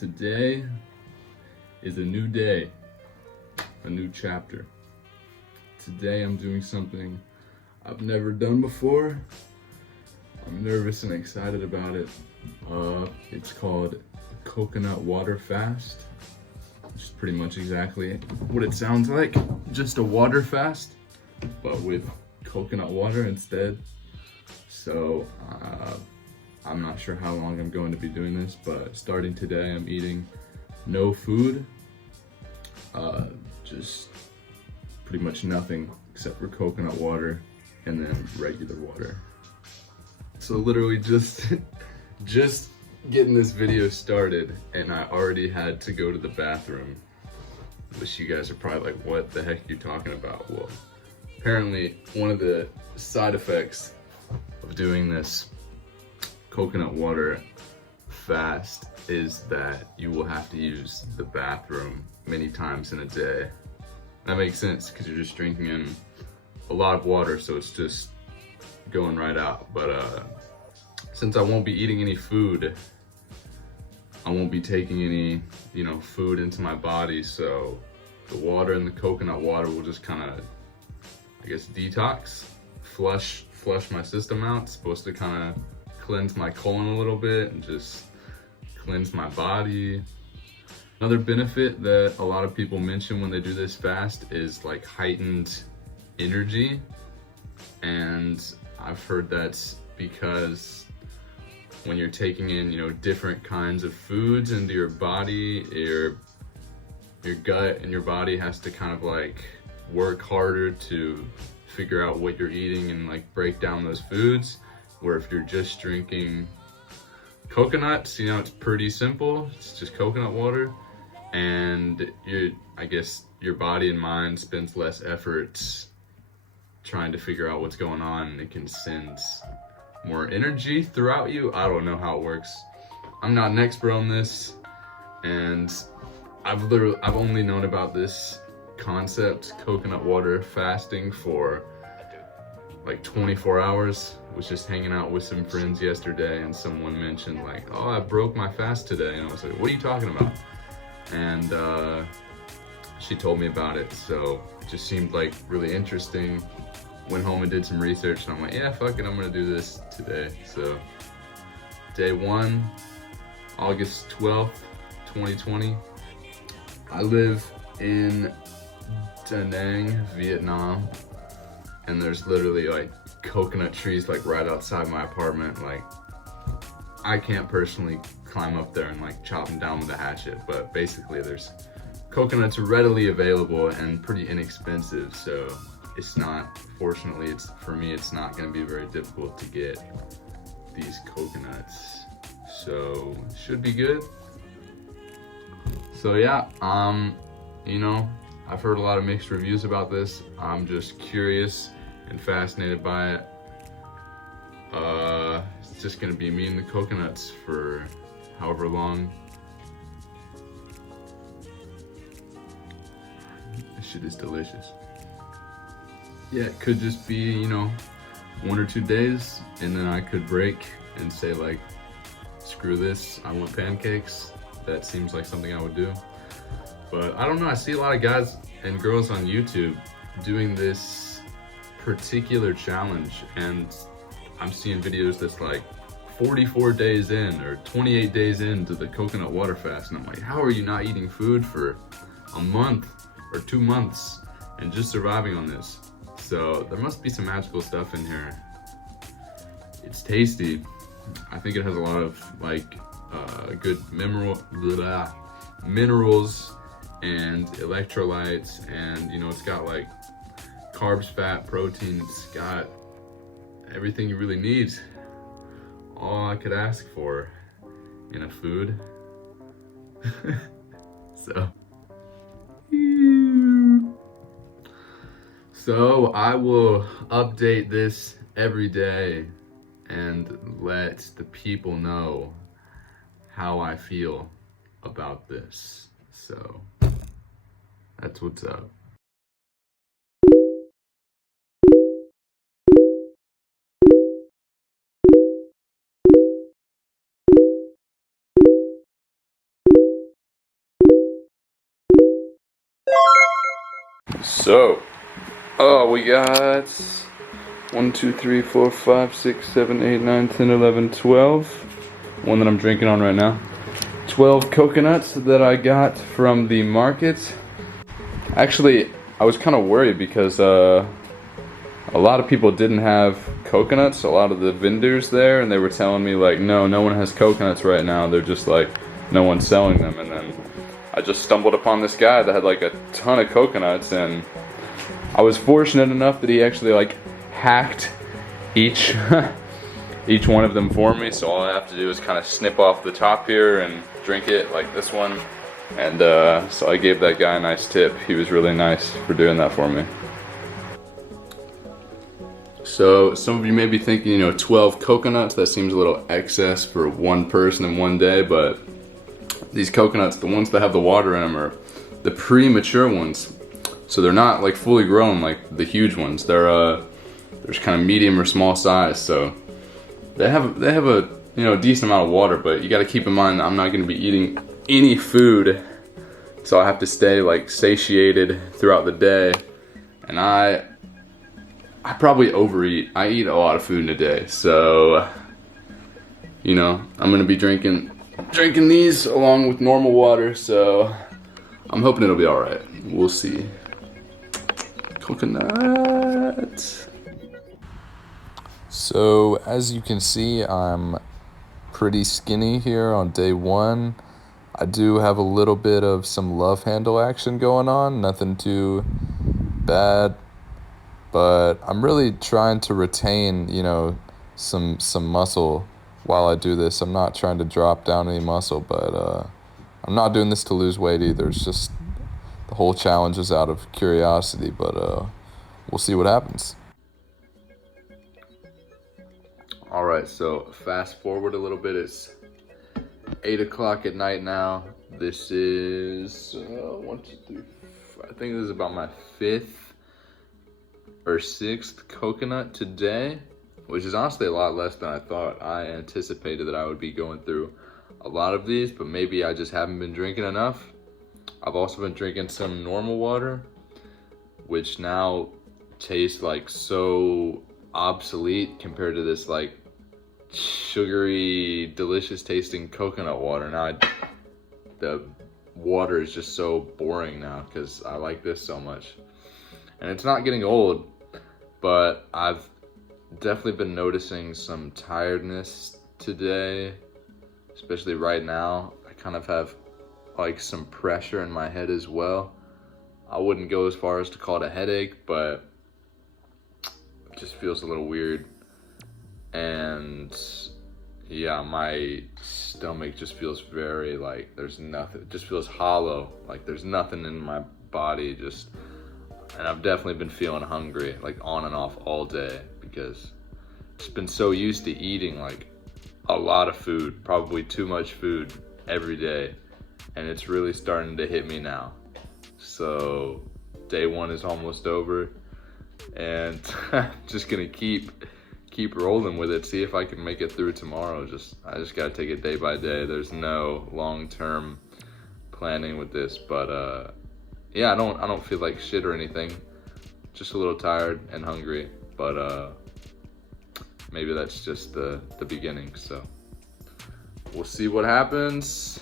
Today is a new day, a new chapter. Today I'm doing something I've never done before. I'm nervous and excited about it. It's called coconut water fast. Which is pretty much exactly what it sounds like. Just a water fast, but with coconut water instead. So I'm not sure how long I'm going to be doing this, but starting today I'm eating no food, just pretty much nothing except for coconut water and then regular water. So literally just getting this video started and I already had to go to the bathroom, which you guys are probably like, what the heck are you talking about? Well, apparently one of the side effects of doing this coconut water fast is that you will have to use the bathroom many times in a day. That makes sense because you're just drinking in a lot of water, so it's just going right out. But since I won't be eating any food, I won't be taking any, food into my body, so the water and the coconut water will just kind of, I guess, detox, flush my system out. It's supposed to kind of cleanse my colon a little bit and just cleanse my body. Another benefit that a lot of people mention when they do this fast is like heightened energy, and I've heard that's because when you're taking in, different kinds of foods into your body, your gut and your body has to kind of like work harder to figure out what you're eating and like break down those foods. Where if you're just drinking coconuts, it's pretty simple. It's just coconut water, and I guess your body and mind spends less effort trying to figure out what's going on, and it can send more energy throughout you. I don't know how it works. I'm not an expert on this, and I've only known about this concept, coconut water fasting, for like 24 hours. Was just hanging out with some friends yesterday and someone mentioned like, oh, I broke my fast today, and I was like, what are you talking about? And she told me about it, so it just seemed like really interesting. Went home and did some research, and I'm like, yeah, fuck it, I'm gonna do this today. So day 1, August 12th, 2020. I live in Da Nang, Vietnam, and there's literally like coconut trees like right outside my apartment. Like, I can't personally climb up there and like chop them down with a hatchet, but basically there's coconuts readily available and pretty inexpensive, so it's not, fortunately, for me, it's not going to be very difficult to get these coconuts, so should be good. So yeah, I've heard a lot of mixed reviews about this. I'm just curious and fascinated by it. It's just gonna be me and the coconuts for however long. This shit is delicious. Yeah, it could just be, 1 or 2 days, and then I could break and say like, screw this, I want pancakes. That seems like something I would do. But I don't know, I see a lot of guys and girls on YouTube doing this particular challenge, and I'm seeing videos that's like 44 days in or 28 days into the coconut water fast, and I'm like, how are you not eating food for a month or 2 months and just surviving on this? So there must be some magical stuff in here. It's tasty. I think it has a lot of like good minerals and electrolytes, and it's got like carbs, fat, protein. It's got everything you really need. All I could ask for in a food. So I will update this every day and let the people know how I feel about this. So that's what's up. So, we got 1, 2, 3, 4, 5, 6, 7, 8, 9, 10, 11, 12. One that I'm drinking on right now. 12 coconuts that I got from the market. Actually, I was kind of worried because a lot of people didn't have coconuts, a lot of the vendors there, and they were telling me like, no one has coconuts right now. They're just like, no one's selling them. And then I just stumbled upon this guy that had like a ton of coconuts, and I was fortunate enough that he actually like hacked each each one of them for me. So all I have to do is kind of snip off the top here and drink it like this one. And so I gave that guy a nice tip. He was really nice for doing that for me. So some of you may be thinking, 12 coconuts, that seems a little excess for one person in one day, but these coconuts, the ones that have the water in them, are the premature ones. So they're not like fully grown like the huge ones. They're kind of medium or small size. So they have a decent amount of water, but you got to keep in mind that I'm not going to be eating any food, so I have to stay like satiated throughout the day. And I probably overeat. I eat a lot of food in a day, so I'm gonna be drinking these along with normal water, so I'm hoping it'll be all right. We'll see. Coconut. So as you can see, I'm pretty skinny here on day 1. I do have a little bit of some love handle action going on, nothing too bad, but I'm really trying to retain, some muscle while I do this. I'm not trying to drop down any muscle, but I'm not doing this to lose weight either. It's just the whole challenge is out of curiosity, but we'll see what happens. All right, so fast forward a little bit. It's 8 o'clock at night now. This is 1, 2, 3, 4. I think this is about my 5th or 6th coconut today, which is honestly a lot less than I thought. I anticipated that I would be going through a lot of these, but maybe I just haven't been drinking enough. I've also been drinking some normal water, which now tastes like so obsolete compared to this like sugary, delicious tasting coconut water. Now the water is just so boring now because I like this so much. And it's not getting old, but I've definitely been noticing some tiredness today, especially right now. I kind of have like some pressure in my head as well. I wouldn't go as far as to call it a headache, but it just feels a little weird. And yeah, my stomach just feels very like there's nothing, it just feels hollow, like there's nothing in my body, and I've definitely been feeling hungry like on and off all day because just been so used to eating like a lot of food, probably too much food every day, and it's really starting to hit me now. So day 1 is almost over, and I'm just gonna keep rolling with it, see if I can make it through tomorrow. I just gotta take it day by day. There's no long-term planning with this, but yeah, I don't feel like shit or anything, just a little tired and hungry, but maybe that's just the beginning. So we'll see what happens.